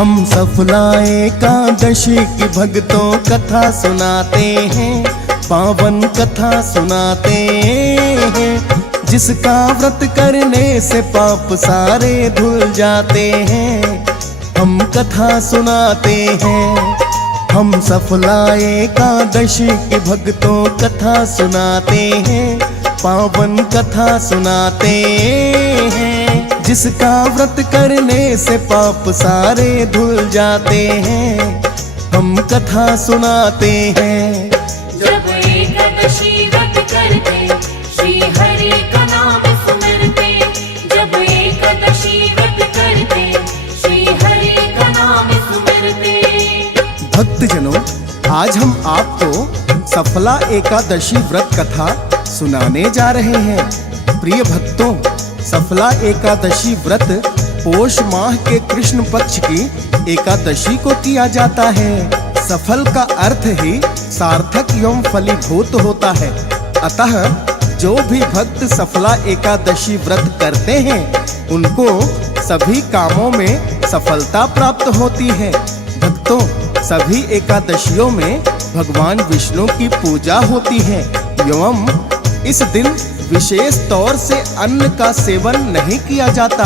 हम सफला एकादशी की भक्तों कथा सुनाते हैं, पावन कथा सुनाते हैं। जिसका व्रत करने से पाप सारे धुल जाते हैं, हम कथा सुनाते हैं। हम सफला एकादशी की भक्तों कथा सुनाते हैं, पावन कथा सुनाते हैं। जिसका व्रत करने से पाप सारे धुल जाते हैं, हम कथा सुनाते हैं। जब एकादशी व्रत करते, श्री हरि का नाम सुमिरते। जब एकादशी व्रत करते, श्री हरि का नाम सुमिरते। भक्तजनों, आज हम आपको सफला एकादशी व्रत कथा सुनाने जा रहे हैं। प्रिय भक्तों, सफला एकादशी व्रत पोष माह के कृष्ण पक्ष की एकादशी को किया जाता है। सफल का अर्थ ही सार्थक एवं फलीभूत होता है। अतः जो भी भक्त सफला एकादशी व्रत करते हैं, उनको सभी कामों में सफलता प्राप्त होती है। भक्तों, सभी एकादशियों में भगवान विष्णु की पूजा होती है एवं इस दिन विशेष तौर से अन्न का सेवन नहीं किया जाता।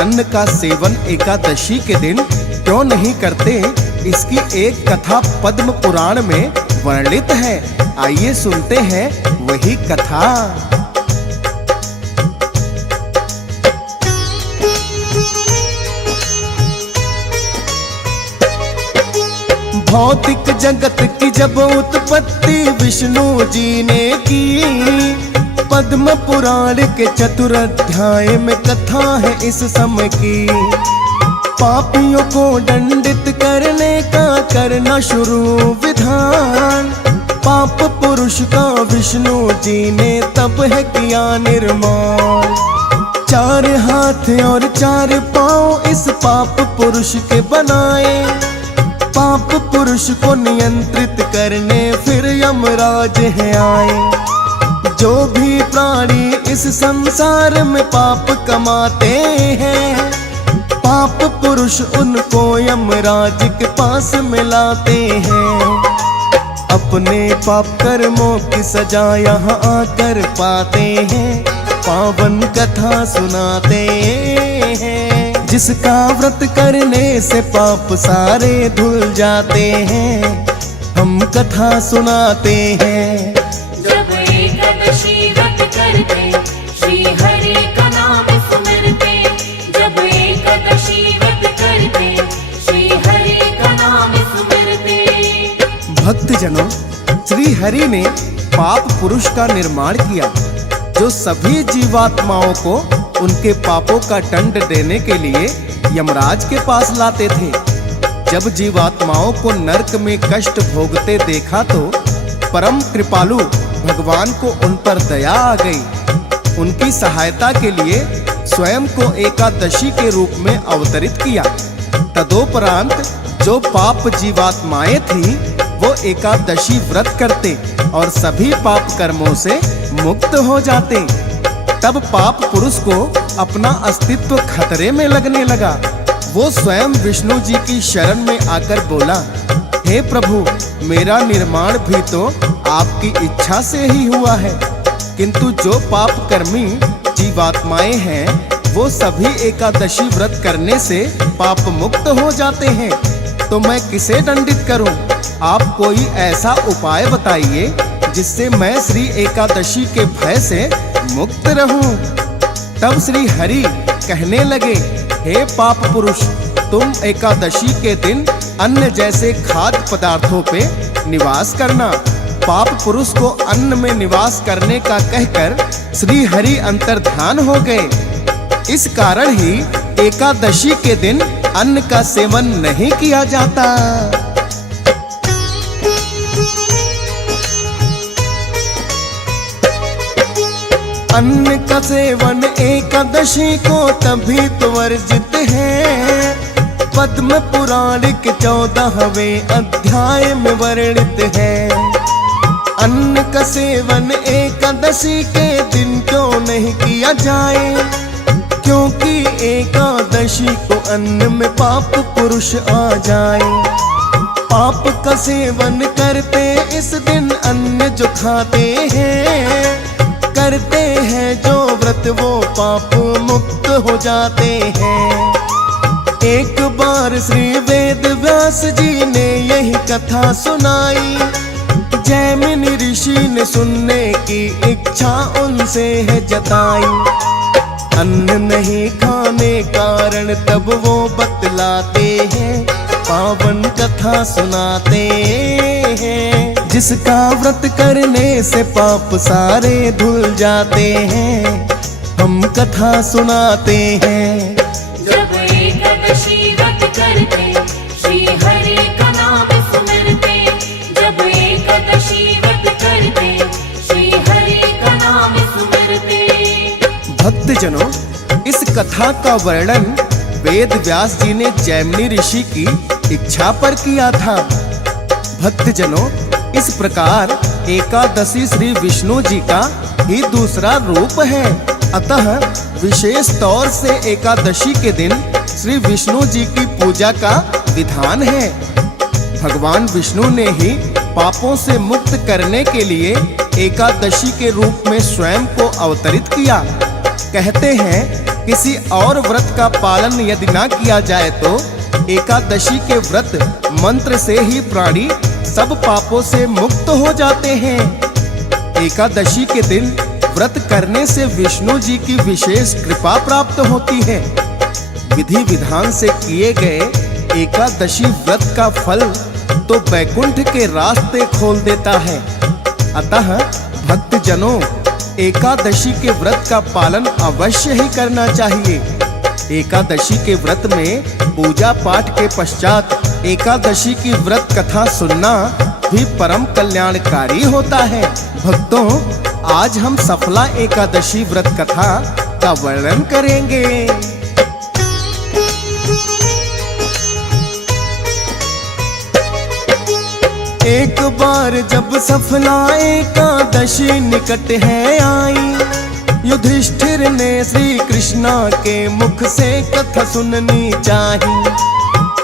अन्न का सेवन एकादशी के दिन क्यों नहीं करते, इसकी एक कथा पद्म पुराण में वर्णित है। आइए सुनते हैं वही कथा। भौतिक जगत की जब उत्पत्ति विष्णु जी ने की, पद्म पुराण के चतुर अध्याय में कथा है इस समय की। पापियों को दंडित करने का करना शुरू विधान, पाप पुरुष का विष्णु जी ने तब है किया निर्माण। 4 हाथ और 4 पाँव इस पाप पुरुष के बनाए, पाप पुरुष को नियंत्रित करने फिर यमराज है आए। जो भी प्राणी इस संसार में पाप कमाते हैं, पाप पुरुष उनको यमराज के पास मिलाते हैं। अपने पाप कर्मों की सजा यहाँ आकर पाते हैं, पावन कथा सुनाते हैं। जिसका व्रत करने से पाप सारे धुल जाते हैं, हम कथा सुनाते हैं। जब एकादशी व्रत करते, श्री हरि का नाम सुमिरते। जब एकादशी व्रत करते, श्री हरि का नाम सुमिरते। भक्तजनों, श्री हरि ने पाप पुरुष का निर्माण किया, जो सभी जीवात्माओं को उनके पापों का दंड देने के लिए यमराज के पास लाते थे। जब जीवात्माओं को नरक में कष्ट भोगते देखा तो परम कृपालु भगवान को उन पर दया आ गई। उनकी सहायता के लिए स्वयं को एकादशी के रूप में अवतरित किया। तदोपरांत जो पाप जीवात्माएं थी, वो एकादशी व्रत करते और सभी पाप कर्मों से मुक्त हो जाते। तब पाप पुरुष को अपना अस्तित्व खतरे में लगने लगा। वो स्वयं विष्णु जी की शरण में आकर बोला, हे प्रभु, मेरा निर्माण भी तो आपकी इच्छा से ही हुआ है, किंतु जो पाप कर्मी जीवात्माएं हैं, वो सभी एकादशी व्रत करने से पाप मुक्त हो जाते हैं, तो मैं किसे दंडित करूं? आप कोई ऐसा उपाय बताइए जिससे मैं श्री एकादशी के भय से मुक्त रहूं। तब श्री हरि कहने लगे, हे पाप पुरुष, तुम एकादशी के दिन अन्न जैसे खाद्य पदार्थों पे निवास करना। पाप पुरुष को अन्न में निवास करने का कहकर श्री हरि अंतर्ध्यान हो गए। इस कारण ही एकादशी के दिन अन्न का सेवन नहीं किया जाता। अन्न का सेवन एकादशी को तभी तो वर्जित है, पद्म पुराण के 14वें अध्याय में वर्णित है। अन्न का सेवन एकादशी के दिन क्यों नहीं किया जाए, क्योंकि एकादशी एकादशी को अन्न में पाप पुरुष आ जाए। पाप का सेवन करते इस दिन अन्न जो खाते हैं, करते हैं जो व्रत वो पाप मुक्त हो जाते हैं। एक बार श्री वेद व्यास जी ने यही कथा सुनाई। जैमिनी ऋषि ने सुनने की इच्छा उनसे है जताई। अन्न नहीं खाने कारण तब वो बतलाते हैं, पावन कथा सुनाते हैं। जिसका व्रत करने से पाप सारे धुल जाते हैं, हम कथा सुनाते हैं। जब एकादशी व्रत करते, श्री हरि का नाम सुमिरते। जब एकादशी व्रत करते, श्री हरि का नाम सुमिरते। भक्तजनों, इस कथा का वर्णन वेद व्यास जी ने जैमिनी ऋषि की इच्छा पर किया था। भक्तजनों, इस प्रकार एकादशी श्री विष्णु जी का ही दूसरा रूप है। अतः विशेष तौर से एकादशी के दिन श्री विष्णु जी की पूजा का विधान है। भगवान विष्णु ने ही पापों से मुक्त करने के लिए एकादशी के रूप में स्वयं को अवतरित किया। कहते हैं किसी और व्रत का पालन यदि ना किया जाए तो एकादशी के व्रत मंत्र से ही प्राणी सब पापों से मुक्त हो जाते हैं। एकादशी के दिन व्रत करने से विष्णु जी की विशेष कृपा प्राप्त होती है। विधि विधान से किए गए एकादशी व्रत का फल तो वैकुंठ के रास्ते खोल देता है। अतः भक्तजनों, एकादशी के व्रत का पालन अवश्य ही करना चाहिए। एकादशी के व्रत में पूजा पाठ के पश्चात एकादशी की व्रत कथा सुनना भी परम कल्याणकारी होता है। भक्तों, आज हम सफला एकादशी व्रत कथा का वर्णन करेंगे। एक बार जब सफला एकादशी निकट है आई, युधिष्ठिर ने श्री कृष्णा के मुख से कथा सुननी चाही।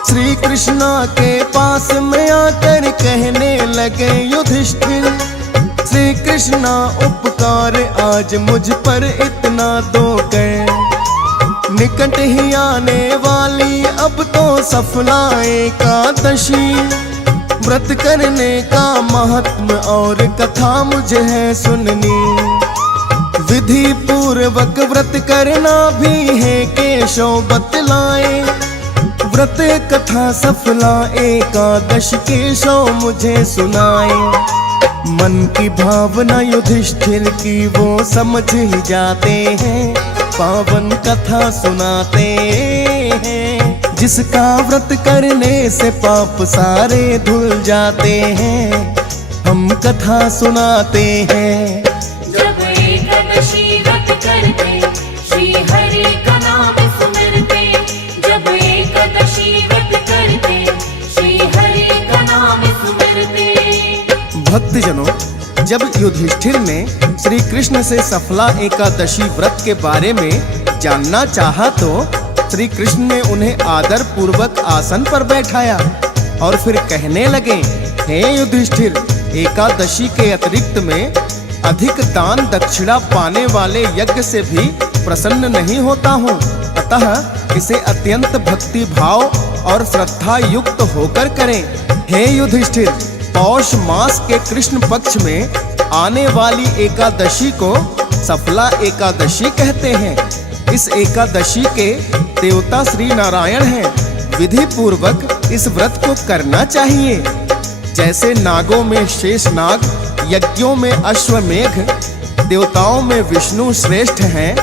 श्री कृष्णा के पास में आकर कहने लगे युधिष्ठिर, श्री कृष्णा उपकार आज मुझ पर इतना दो कर। निकट ही आने वाली अब तो सफला एकादशी, व्रत करने का महत्व और कथा मुझे है सुननी। विधि पूर्वक व्रत करना भी है केशव बतलाए। व्रत कथा सफला एकादश केशव मुझे सुनाए। मन की भावना युधिष्ठिर की वो समझ ही जाते हैं, पावन कथा सुनाते हैं। जिसका व्रत करने से पाप सारे धुल जाते हैं, हम कथा सुनाते हैं। जब एकादशी व्रत करते, श्री हरि का नाम सुमिरते। जब एकादशी व्रत करते, श्री हरि का नाम सुमिरते। भक्तजनों, जब युधिष्ठिर ने श्री कृष्ण से सफला एकादशी व्रत के बारे में जानना चाहा तो श्री कृष्ण ने उन्हें आदर पूर्वक आसन पर बैठाया और फिर कहने लगे, हे युधिष्ठिर, एकादशी के अतिरिक्त में अधिक दान दक्षिणा पाने वाले यज्ञ से भी प्रसन्न नहीं होता हूँ। अतः इसे अत्यंत भक्ति भाव और श्रद्धा युक्त होकर करें। हे युधिष्ठिर, पौष मास के कृष्ण पक्ष में आने वाली एकादशी को सफला एकादशी कहते हैं। इस एकादशी के देवता श्री नारायण हैं। विधि पूर्वक इस व्रत को करना चाहिए। जैसे नागों में शेष नाग, यज्ञों में अश्वमेघ, देवताओं में विष्णु श्रेष्ठ हैं,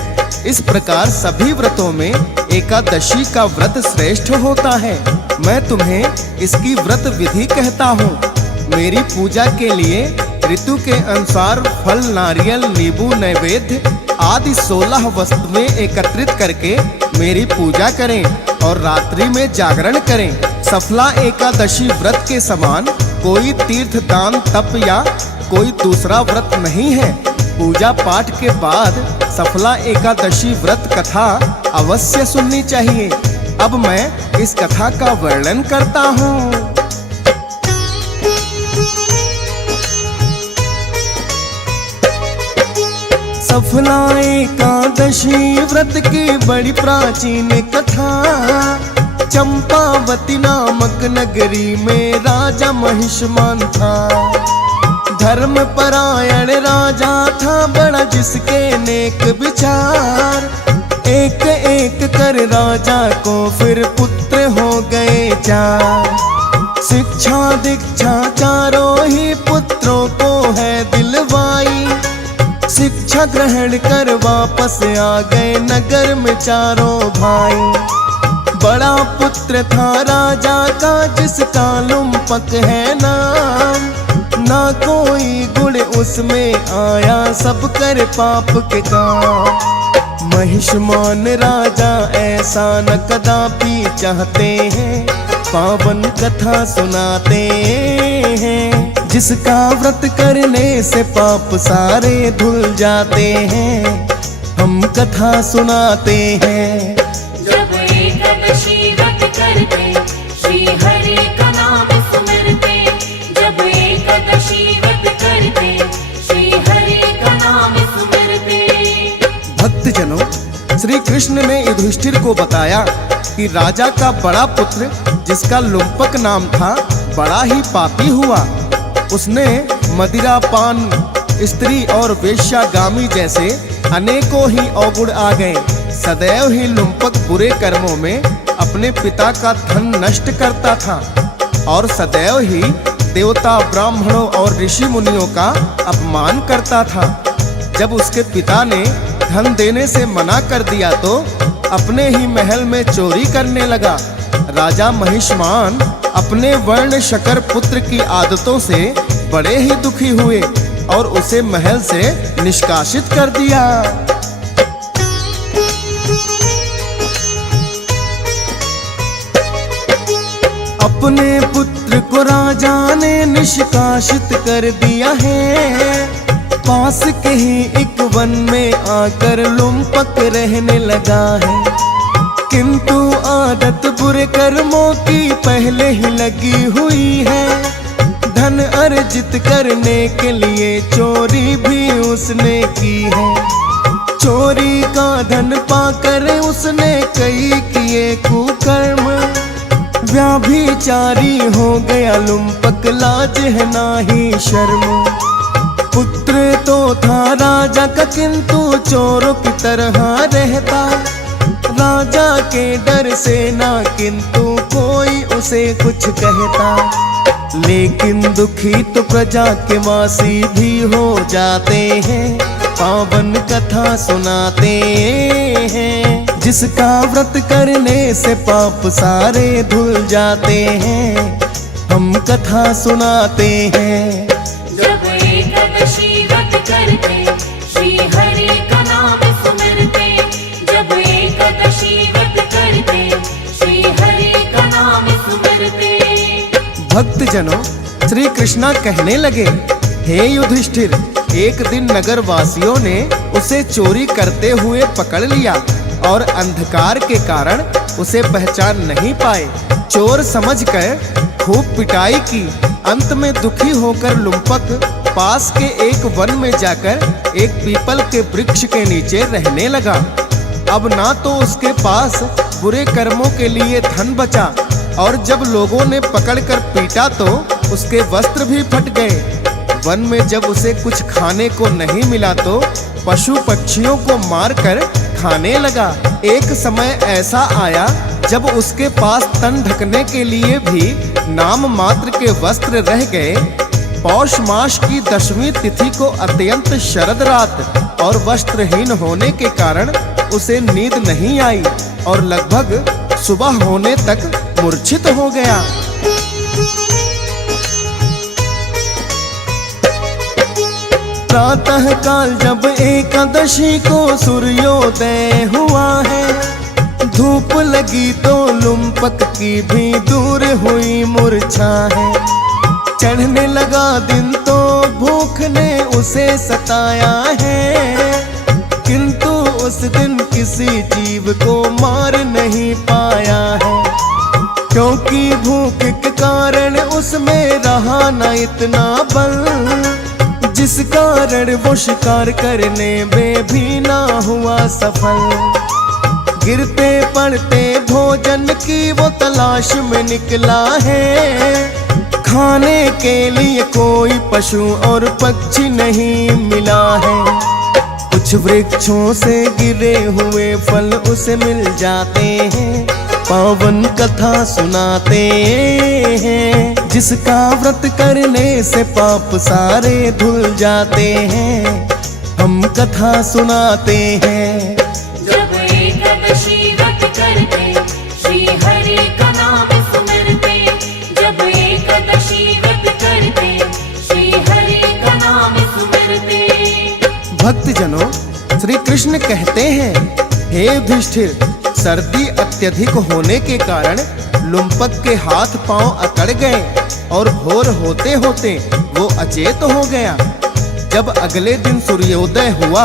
इस प्रकार सभी व्रतों में एकादशी का व्रत श्रेष्ठ होता है। मैं तुम्हें इसकी व्रत विधि कहता हूँ। मेरी पूजा के लिए ऋतु के अनुसार फल, नारियल, नींबू, नैवेद्य आदि 16 वस्तुएं एकत्रित करके मेरी पूजा करें और रात्रि में जागरण करें। सफला एकादशी व्रत के समान कोई तीर्थ दान, तप या कोई दूसरा व्रत नहीं है। पूजा पाठ के बाद सफला एकादशी व्रत कथा अवश्य सुननी चाहिए। अब मैं इस कथा का वर्णन करता हूँ। सफला एकादशी व्रत की बड़ी प्राचीन कथा। चंपावती नामक नगरी में राजा महिषमान था। धर्म परायण राजा था बड़ा, जिसके नेक विचार। एक एक कर राजा को फिर पुत्र हो गए 4। शिक्षा दीक्षा चारों ही पुत्रों को है दिलवाई। शिक्षा ग्रहण कर वापस आ गए नगर में चारों भाई। बड़ा पुत्र था राजा का, जिसका लुम्पक है नाम। ना कोई गुण उसमें आया, सब कर पाप के काम। महिषमान राजा ऐसा न कदापि चाहते हैं, पावन कथा सुनाते हैं। जिसका व्रत करने से पाप सारे धुल जाते हैं, हम कथा सुनाते हैं। जब एकादशी व्रत करते, श्री हरि का नाम सुमिरते। जब एकादशी व्रत करते, श्री हरि का नाम सुमिरते। भक्तजनों, श्री कृष्ण ने युधिष्ठिर को बताया कि राजा का बड़ा पुत्र, जिसका लुम्पक नाम था, बड़ा ही पापी हुआ। उसने मदिरा पान, स्त्री और वेश्यागामी जैसे अनेकों ही अवगुण आ गए। सदैव ही लुम्पक बुरे कर्मों में अपने पिता का धन नष्ट करता था और सदैव ही देवता, ब्राह्मणों और ऋषि मुनियों का अपमान करता था। जब उसके पिता ने धन देने से मना कर दिया तो अपने ही महल में चोरी करने लगा। राजा महिषमान अपने वर्ण शकर पुत्र की आदतों से बड़े ही दुखी हुए और उसे महल से निष्कासित कर दिया। अपने पुत्र को राजा ने निष्कासित कर दिया है। पास के ही एक वन में आकर लुम्पक रहने लगा है। किंतु आदत बुरे कर्मों की पहले ही लगी हुई है। धन अर्जित करने के लिए चोरी भी उसने की है। चोरी का धन पाकर उसने कई किए कुकर्म। व्याभिचारी हो गया लुम्पक, लाज है नाही शर्म। पुत्र तो था राजा का, किंतु चोरों की तरह रहता। राजा के डर से ना किंतु कोई उसे कुछ कहता। लेकिन दुखी तो प्रजा के वासी भी हो जाते हैं, पावन कथा सुनाते हैं। जिसका व्रत करने से पाप सारे धुल जाते हैं, हम कथा सुनाते हैं। जब एकादशी व्रत करते, श्री हरि का नाम सुमिरते। जब एकादशी व्रत करते, श्री हरि का नाम सुमिरते। भक्तजनों, श्री कृष्णा कहने लगे, हे युधिष्ठिर, एक दिन नगर वासियों ने उसे चोरी करते हुए पकड़ लिया और अंधकार के कारण उसे पहचान नहीं पाए। चोर समझकर खूब पिटाई की। अंत में दुखी होकर लुम्पक पास के एक वन में जाकर एक पीपल के वृक्ष के नीचे रहने लगा। अब ना तो उसके पास बुरे कर्मों के लिए धन बचा और जब लोगों ने पकड़कर पीटा तो उसके वस्त्र भी फट गए। वन में जब उसे कुछ खाने को नहीं मिला तो पशु पक्षियों को मारकर खाने लगा। एक समय ऐसा आया जब उसके पास तन ढकने के लिए भी नाम मात्र के वस्त्र रह गए। पौष मास की 10वीं तिथि को अत्यंत शरद रात और वस्त्रहीन होने के कारण उसे नींद नहीं आई और लगभग सुबह होने तक मूर्छित हो गया। प्रातः काल जब एकादशी को सूर्योदय हुआ है, धूप लगी तो लुम्पक की भी दूर हुई मूर्छा है। चढ़ने लगा दिन तो भूख ने उसे सताया है, किंतु उस दिन किसी जीव को मार नहीं पाया है, क्योंकि भूख के कारण उसमें रहा न इतना बल, जिस कारण वो शिकार करने में भी ना हुआ सफल। गिरते पड़ते भोजन की वो तलाश में निकला है, खाने के लिए कोई पशु और पक्षी नहीं मिला है। कुछ वृक्षों से गिरे हुए फल उसे मिल जाते हैं, पावन कथा सुनाते हैं, जिसका व्रत करने से पाप सारे धुल जाते हैं, हम कथा सुनाते हैं। जब एकादशी व्रत करते, श्री हरि का नाम सुमिरते, जब एकादशी व्रत करते, श्री हरि का नाम सुमिरते। भक्तजनों, श्री कृष्ण कहते हैं, हे युधिष्ठिर, सर्दी अत्यधिक होने के कारण लुम्पक के हाथ पांव अकड़ गए और भोर होते होते वो अचेत हो गया। जब अगले दिन सूर्योदय हुआ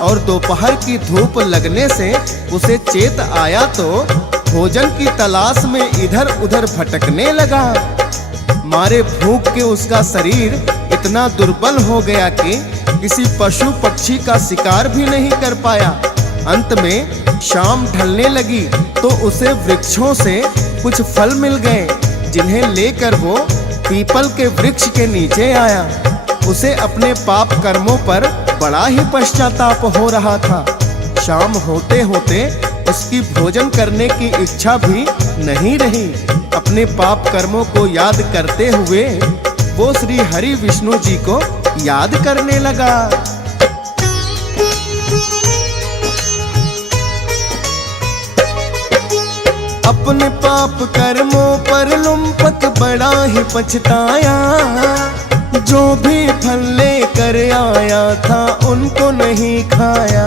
और दोपहर की धूप लगने से उसे चेत आया तो भोजन की तलाश में इधर उधर भटकने लगा। मारे भूख के उसका शरीर इतना दुर्बल हो गया कि किसी पशु पक्षी का शिकार भी नहीं कर पाया। अंत में शाम ढलने लगी तो उसे वृक्षों से कुछ फल मिल गए, जिन्हें लेकर वो पीपल के वृक्ष के नीचे आया। उसे अपने पाप कर्मों पर बड़ा ही पश्चाताप हो रहा था। शाम होते होते उसकी भोजन करने की इच्छा भी नहीं रही। अपने पाप कर्मों को याद करते हुए वो श्री हरि विष्णु जी को याद करने लगा। अपने पाप कर्मों पर लुम्पक बड़ा ही पछताया। जो भी फल लेकर आया था उनको नहीं खाया।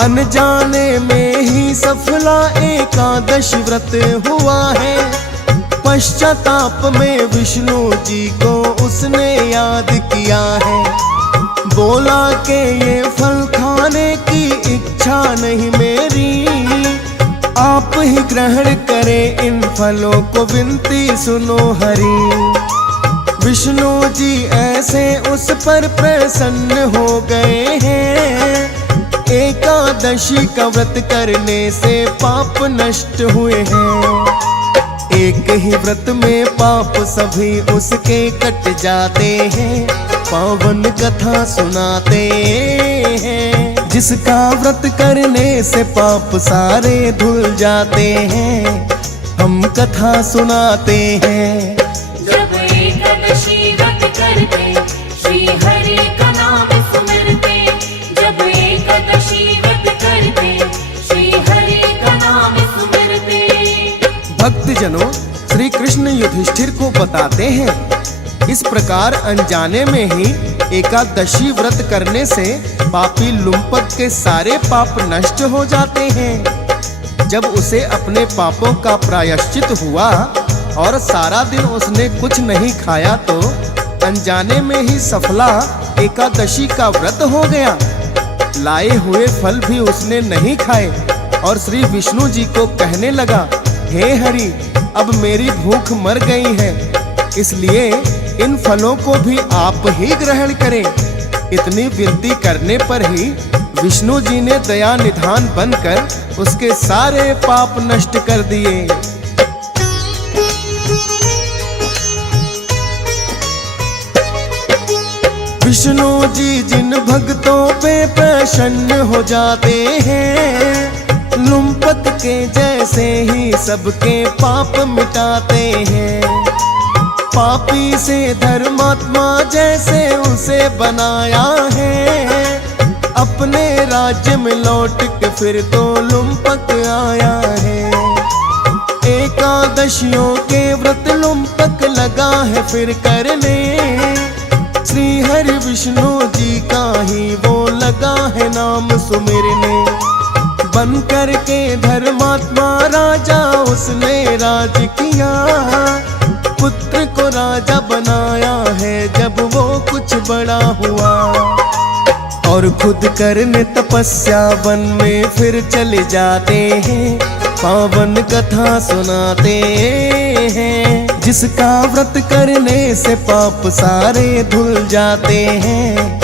अनजाने में ही सफला एकादश व्रत हुआ है। पश्चाताप में विष्णु जी को उसने याद किया है। बोला कि ये फल खाने की इच्छा नहीं मेरी, आप ही ग्रहण करें इन फलों को, विनती सुनो हरि। विष्णु जी ऐसे उस पर प्रसन्न हो गए हैं। एकादशी का व्रत करने से पाप नष्ट हुए हैं। एक ही व्रत में पाप सभी उसके कट जाते हैं। पावन कथा सुनाते हैं, जिसका व्रत करने से पाप सारे धुल जाते हैं, हम कथा सुनाते हैं। जब एकादशी व्रत करते, श्री हरि का नाम सुमिरते, जब एकादशी व्रत करते, श्री हरि का नाम सुमिरते। भक्तजनों, श्री कृष्ण युधिष्ठिर को बताते हैं, इस प्रकार अनजाने में ही एकादशी व्रत करने से पापी लुम्पक के सारे पाप नष्ट हो जाते हैं। जब उसे अपने पापों का प्रायश्चित हुआ और सारा दिन उसने कुछ नहीं खाया तो अनजाने में ही सफला एकादशी का व्रत हो गया। लाए हुए फल भी उसने नहीं खाए और श्री विष्णु जी को कहने लगा, हे हरि, अब मेरी भूख मर गई है, इसलिए इन फलों को भी आप ही ग्रहण करें। इतनी विनती करने पर ही विष्णु जी ने दया निधान बनकर उसके सारे पाप नष्ट कर दिए। विष्णु जी जिन भक्तों पे प्रसन्न हो जाते हैं, लुम्पक के जैसे ही सबके पाप मिटाते हैं। पापी से धर्मात्मा जैसे उसे बनाया है, अपने राज्य में लौट के फिर तो लुम्पक आया है। एकादशियों के व्रत लुम्पक लगा है फिर करने, श्री हरि विष्णु जी का ही वो लगा है नाम सुमिरने। बन कर के धर्मात्मा राजा उसने राज किया, पुत्र को राजा बनाया है जब वो कुछ बड़ा हुआ। और खुद करने तपस्या वन में फिर चले जाते हैं, पावन कथा सुनाते हैं। जिसका व्रत करने से पाप सारे धुल जाते हैं,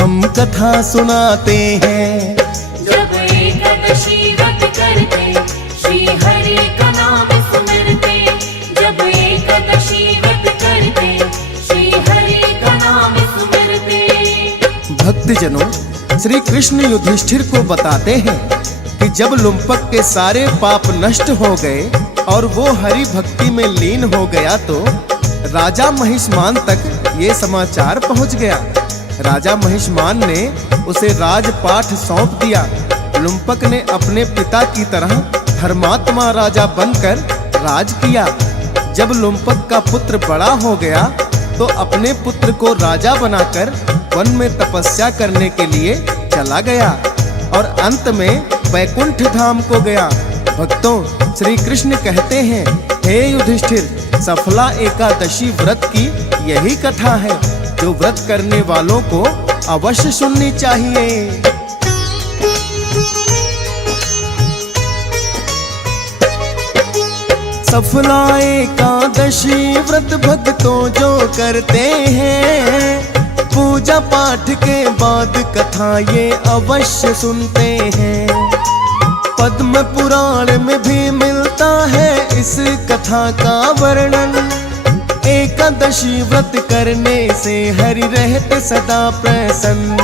हम कथा सुनाते हैं। जब एकादशी व्रत करते, श्री हरि का नाम सुमिरते। जब एकादशी व्रत करते, श्री हरि का नाम सुमिरते। भक्तजनों, श्री कृष्ण युधिष्ठिर को बताते हैं कि जब लुम्पक के सारे पाप नष्ट हो गए और वो हरि भक्ति में लीन हो गया तो राजा महिष्मान तक ये समाचार पहुंच गया। राजा महिष्मान ने उसे राजपाठ सौंप दिया। लुम्पक ने अपने पिता की तरह धर्मात्मा राजा बनकर राज किया। जब लुम्पक का पुत्र बड़ा हो गया तो अपने पुत्र को राजा बनाकर वन में तपस्या करने के लिए चला गया और अंत में वैकुंठ धाम को गया। भक्तों, श्री कृष्ण कहते हैं, हे युधिष्ठिर, सफला एकादशी व्रत की यही कथा है जो व्रत करने वालों को अवश्य सुननी चाहिए। सफला एकादशी व्रत भक्तों जो करते हैं, पूजा पाठ के बाद कथा ये अवश्य सुनते हैं। पद्म पुराण में भी मिलता है इस कथा का वर्णन। एकादशी व्रत करने से हरि रहते सदा प्रसन्न।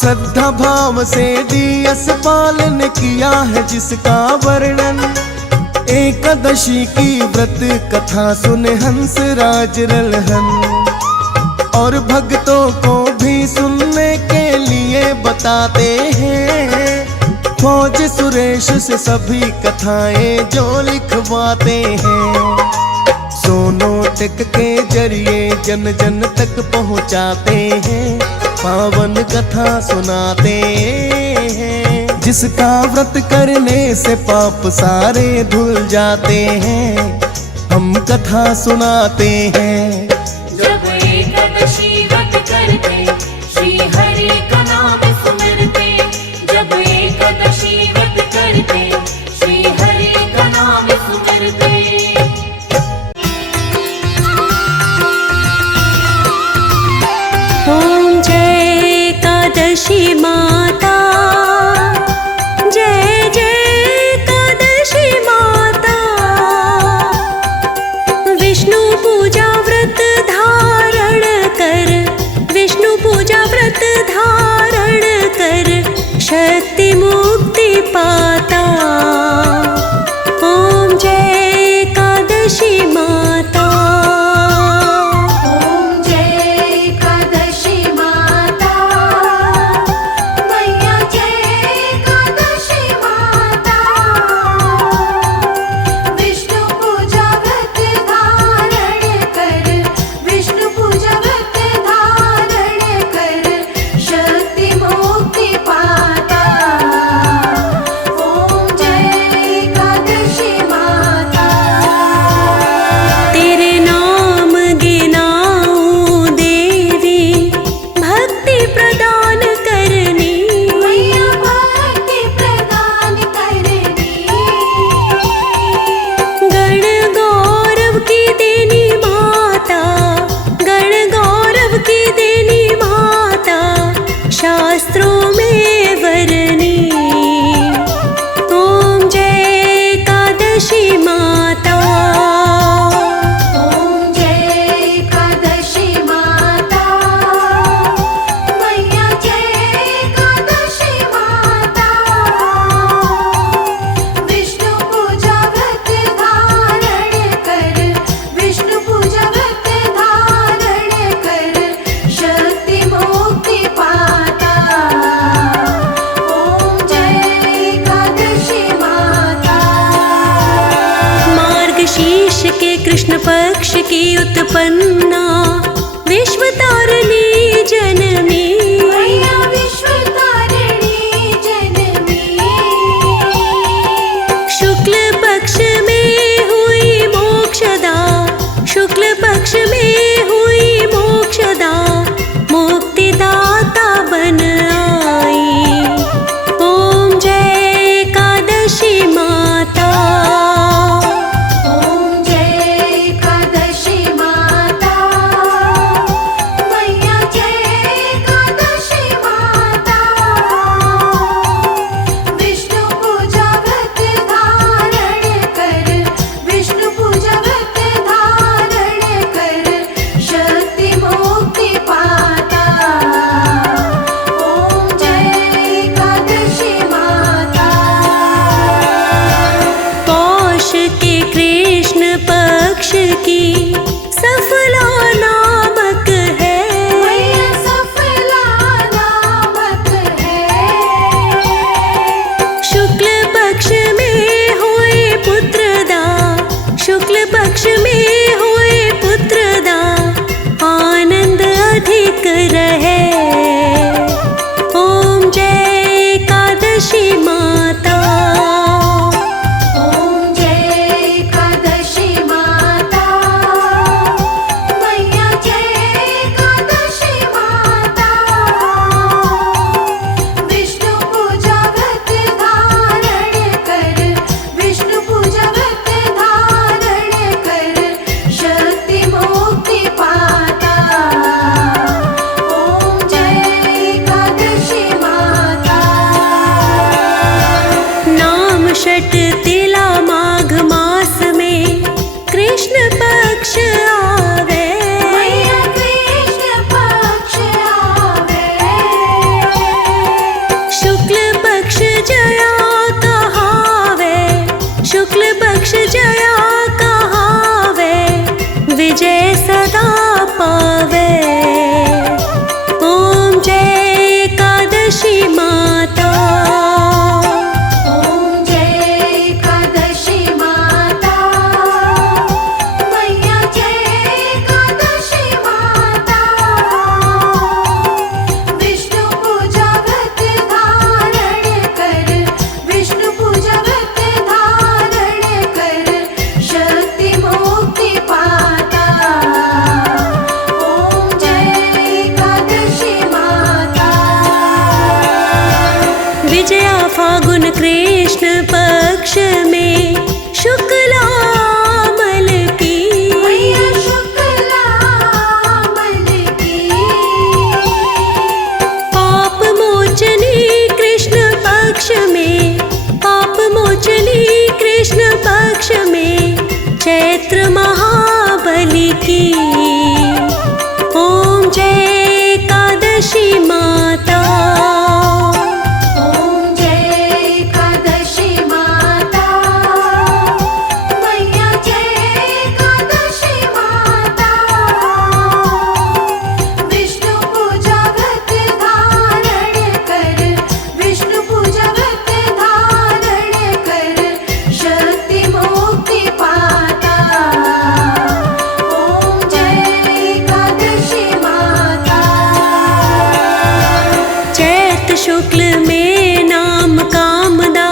श्रद्धा भाव से दियस पालन किया है जिसका वर्णन। एकादशी की व्रत कथा सुने हंस राज रलहन और भक्तों को भी सुनने के लिए बताते हैं। फौज सुरेश से सभी कथाएं जो लिखवाते हैं, सोनोटेक के जरिए जन जन तक पहुंचाते हैं, पावन कथा सुनाते हैं। जिसका व्रत करने से पाप सारे धुल जाते हैं, हम कथा सुनाते हैं। जब एकादशी व्रत करते, श्री हरि का नाम सुमिरते। जब एकादशी व्रत करते, श्री हरि का नाम सुमिरते। ओम जय एकादशी माता, जय जय एकादशी माता। विष्णु पूजा व्रत धारण कर, विष्णु पूजा व्रत धारण कर, शक्ति मुक्ति पाता। ओम जय एकादशी माता। ओम जय एकादशी माता, मैया जय एकादशी माता। विष्णु पूजा व्रत धारण कर, विष्णु पूजा व्रत धारण कर, शक्ति मुक्ति पाता। ओम जय एकादशी माता। तेरे नाम गिनाऊं देवी, भक्ति प्रदान करनी। मैया भक्ति प्रदान करनी। गण गौरव की देनी माता, गण गौरव की देनी माता, शास्त्रों में वरनी। ओम जय एकादशी माता। ओम जय एकादशी माता, मैया जय एकादशी माता। विष्णु पूजा व्रत धारण कर, विष्णु पूजा व्रत धारण कर, शक्ति मुक्ति पाता। ओम जय एकादशी माता। मार्गशीर्ष के कृष्ण पक्ष की उत्पन्ना, विश्व तारिणी जननी। मैया विश्व तारिणी जननी। शुक्ल पक्ष में हुई मोक्षदा, शुक्ल पक्ष में हुई मोक्षदा, मुक्तिदाता बन एक रहे। ओम जय एकादशी माता। ओम जय एकादशी माता, मैया जय एकादशी माता। विष्णु पूजा व्रत धारण कर, विष्णु पूजा व्रत धारण कर, शक्ति मुक्ति पाता। ओम जय एकादशी माता। नाम षट तिला माघ मास में कृष्ण पक्ष आवे। मैया कृष्ण पक्ष आवे। शुक्ल पक्ष जया कहावे, शुक्ल पक्ष जया कहावे, विजय सदा पावे। ओम जय एकादशी माता। ओम जय एकादशी माता, मैया जय एकादशी माता। विष्णु पूजा व्रत धारण कर, विष्णु पूजा व्रत धारण कर, शक्ति मुक्ति पाता। ओम जय एकादशी माता। विजया फागुन कृष्ण पक्ष में शुक्लामल की। मैया शुक्लामल की। पाप मोचनी कृष्ण पक्ष में, पाप मोचनी कृष्ण पक्ष में चैत्र महाबली की। ओम जय एकादशी माता। ओम जय एकादशी माता, मैया जय एकादशी माता। विष्णु पूजा व्रत धारण कर, विष्णु पूजा व्रत धारण कर, शक्ति मुक्ति पाता। ओम जय एकादशी माता। चैत शुक्ल में नाम कामदा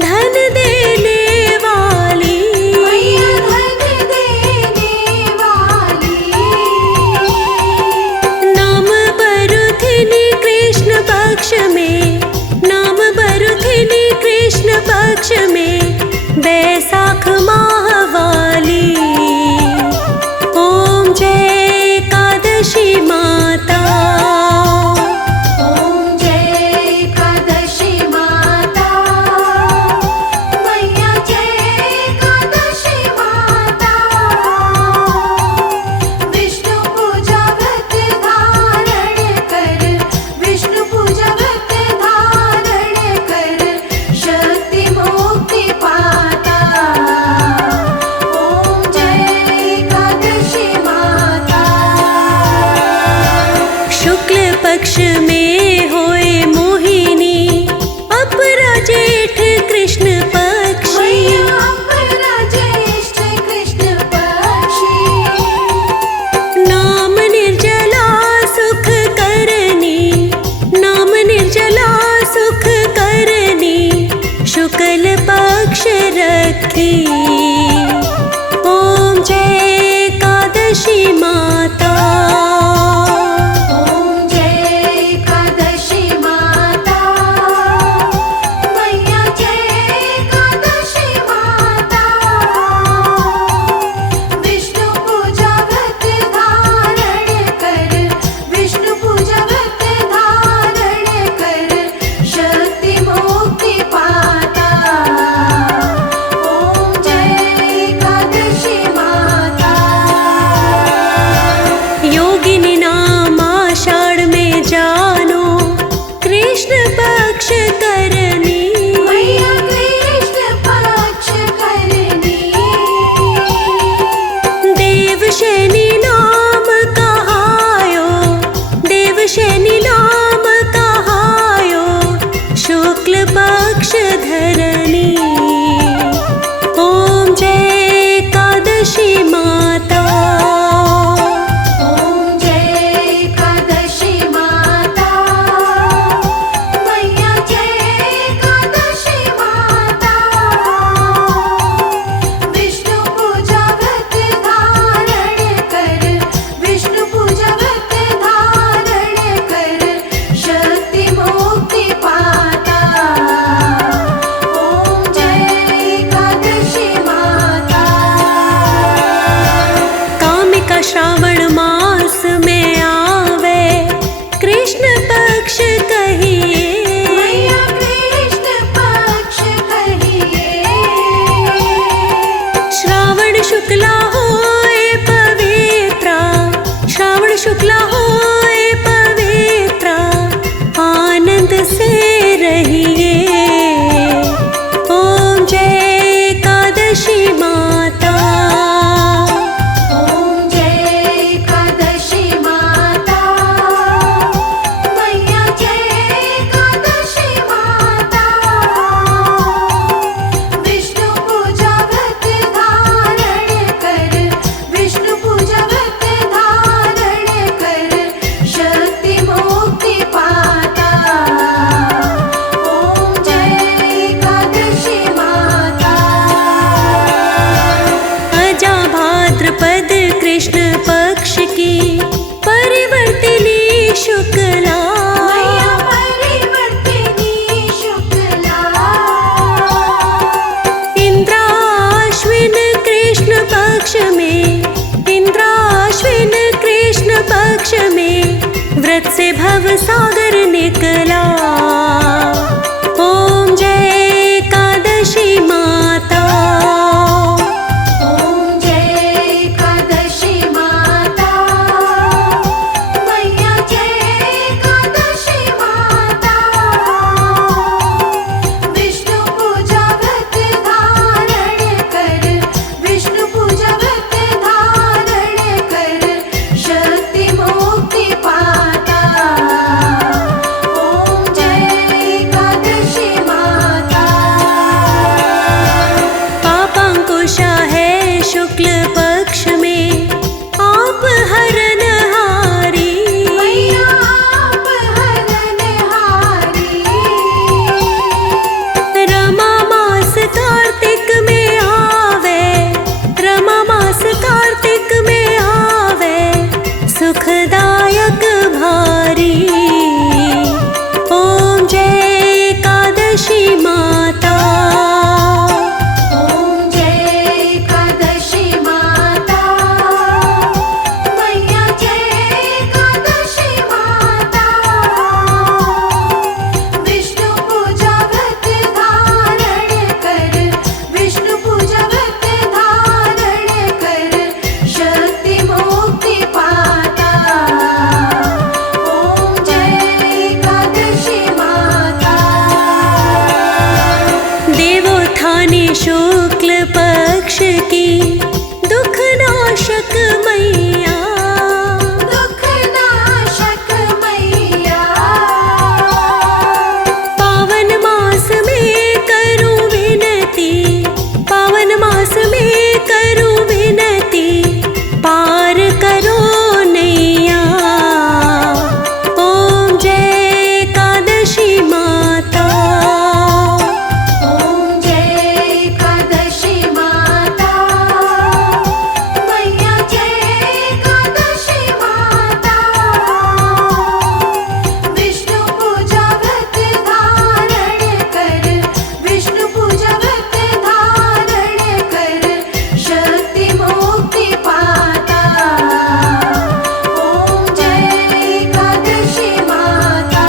धन देने वाली। मैया धन देने वाली। नाम बरुथिनी कृष्ण पक्ष में, नाम बरुथिनी कृष्ण पक्ष में बैसाख माह वाली। ओम जय एकादशी माता। ओम जय एकादशी माता, मैया जय एकादशी माता। विष्णु पूजा व्रत धारण कर, विष्णु पूजा व्रत धारण कर, शक्ति मुक्ति पाता। ओम जय एकादशी माता। शुक्ल पक्ष में होए मोहिनी अपरा जेठ कृष्ण पक्षी। मैया अपरा ज्येष्ठ कृष्ण पक्षी। नाम निर्जला सुख करनी, नाम निर्जला सुख करनी, शुक्ल पक्ष रखी। ओम जय एकादशी माता। ओम जय एकादशी माता, मैया जय एकादशी माता। विष्णु पूजा व्रत धारण कर, विष्णु पूजा व्रत धारण कर, शक्ति मुक्ति पाता। ओम पक्ष में, इंद्राश्विन कृष्ण पक्ष में, व्रत से भव सागर निकला। ओम जय एकादशी माता। ओम जय एकादशी माता, मैया जय एकादशी माता। विष्णु पूजा व्रत धारण कर, विष्णु पूजा व्रत धारण कर, शक्ति मुक्ति पाता। ओम जय एकादशी माता। पापांकुशा है शुक्ल पक्ष में, आप हरनहारी। मैया आप हरनहारी। रमा मास कार्तिक में आवे, रमा मास कार्तिक में आवे, सुखदायक भारी। ओम जय एकादशी माता। ओम जय एकादशी माता, मैया जय एकादशी माता। विष्णु पूजा व्रत धारण कर, विष्णु पूजा व्रत धारण कर, शक्ति मुक्ति पाता। ओम जय एकादशी माता। देवोत्थाने शुक्ल पक्ष की, दुख नाशक मैया। दुख नाशक मैया। पावन मास में करूं विनती, पावन मास में करूं विनती, पार करो नैया। ओम जय एकादशी माता। ओम जय एकादशी माता, मैया जय एकादशी माता। विष्णु पूजा व्रत धारण कर, विष्णु पूजा व्रत धारण कर, शक्ति मुक्ति पाता। ओम जय एकादशी माता।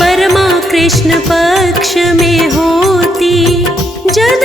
परमा कृष्ण पक्ष में होती, जन